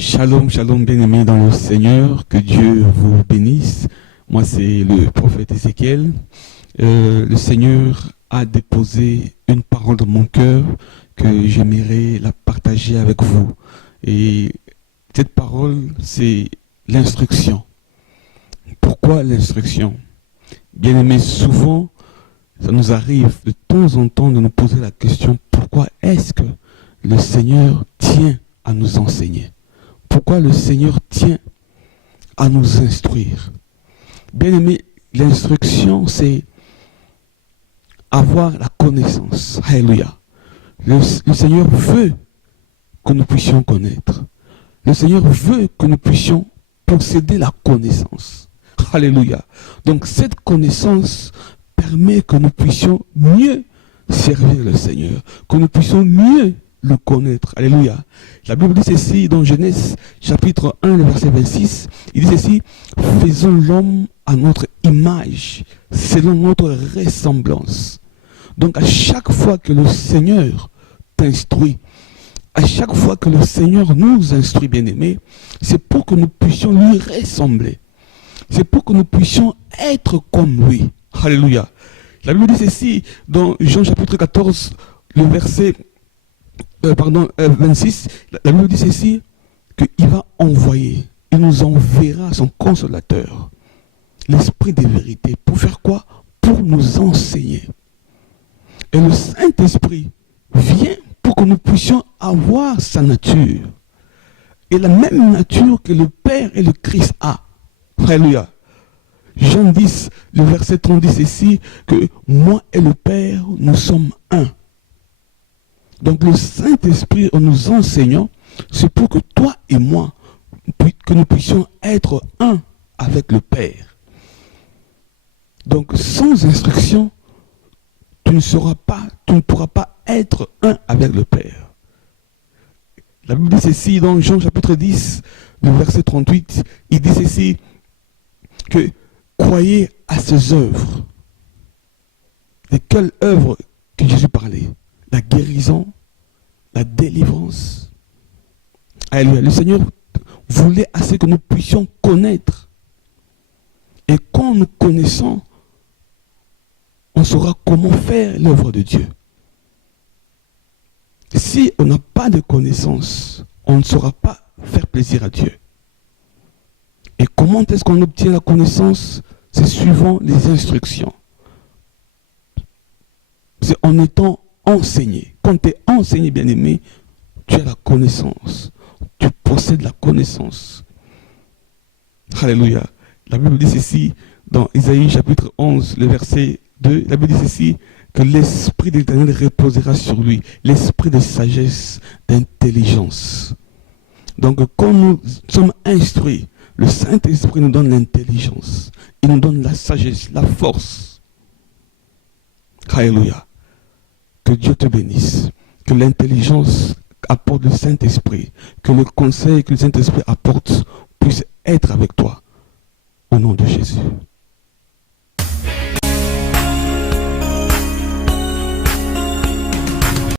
Shalom, shalom, bien-aimés dans le Seigneur, que Dieu vous bénisse. Moi, c'est le prophète Ézéchiel. Le Seigneur a déposé une parole dans mon cœur que j'aimerais la partager avec vous. Et cette parole, c'est l'instruction. Pourquoi l'instruction? Bien-aimés, souvent, ça nous arrive de temps en temps de nous poser la question, pourquoi est-ce que le Seigneur tient à nous enseigner? Pourquoi le Seigneur tient à nous instruire? Bien aimé, l'instruction, c'est avoir la connaissance. Alléluia. Le Seigneur veut que nous puissions connaître. Le Seigneur veut que nous puissions posséder la connaissance. Alléluia. Donc cette connaissance permet que nous puissions mieux servir le Seigneur, que nous puissions mieux le connaître. Alléluia. La Bible dit ceci dans Genèse chapitre 1, le verset 26. Il dit ceci: faisons l'homme à notre image, selon notre ressemblance. Donc à chaque fois que le Seigneur t'instruit, à chaque fois que le Seigneur nous instruit, bien-aimés, c'est pour que nous puissions lui ressembler. C'est pour que nous puissions être comme lui. Alléluia. La Bible dit ceci dans Jean chapitre 14, le verset 26, la Bible dit ceci, qu'il va envoyer, il nous enverra son consolateur, l'esprit de vérité. Pour faire quoi? Pour nous enseigner. Et le Saint-Esprit vient pour que nous puissions avoir sa nature. Et la même nature que le Père et le Christ a. Alléluia. Jean 10, le verset 30 dit ceci, que moi et le Père, nous sommes un. Donc le Saint-Esprit, en nous enseignant, c'est pour que toi et moi, que nous puissions être un avec le Père. Donc sans instruction, tu ne pourras pas être un avec le Père. La Bible dit ceci dans Jean chapitre 10, le verset 38, il dit ceci, que croyez à ses œuvres. De quelles œuvres que Jésus parlait? La guérison, la délivrance. Alléluia. Le Seigneur voulait assez que nous puissions connaître. Et quand nous connaissons, on saura comment faire l'œuvre de Dieu. Si on n'a pas de connaissance, on ne saura pas faire plaisir à Dieu. Et comment est-ce qu'on obtient la connaissance? C'est suivant les instructions. C'est en étant enseigné. Quand tu es enseigné, bien-aimé, tu as la connaissance. Tu possèdes la connaissance. Alléluia. La Bible dit ceci dans Isaïe chapitre 11, le verset 2. La Bible dit ceci, que l'Esprit de l'Éternel reposera sur lui. L'esprit de sagesse, d'intelligence. Donc quand nous sommes instruits, le Saint-Esprit nous donne l'intelligence. Il nous donne la sagesse, la force. Alléluia. Que Dieu te bénisse. Que l'intelligence apporte le Saint-Esprit. Que le conseil que le Saint-Esprit apporte puisse être avec toi. Au nom de Jésus.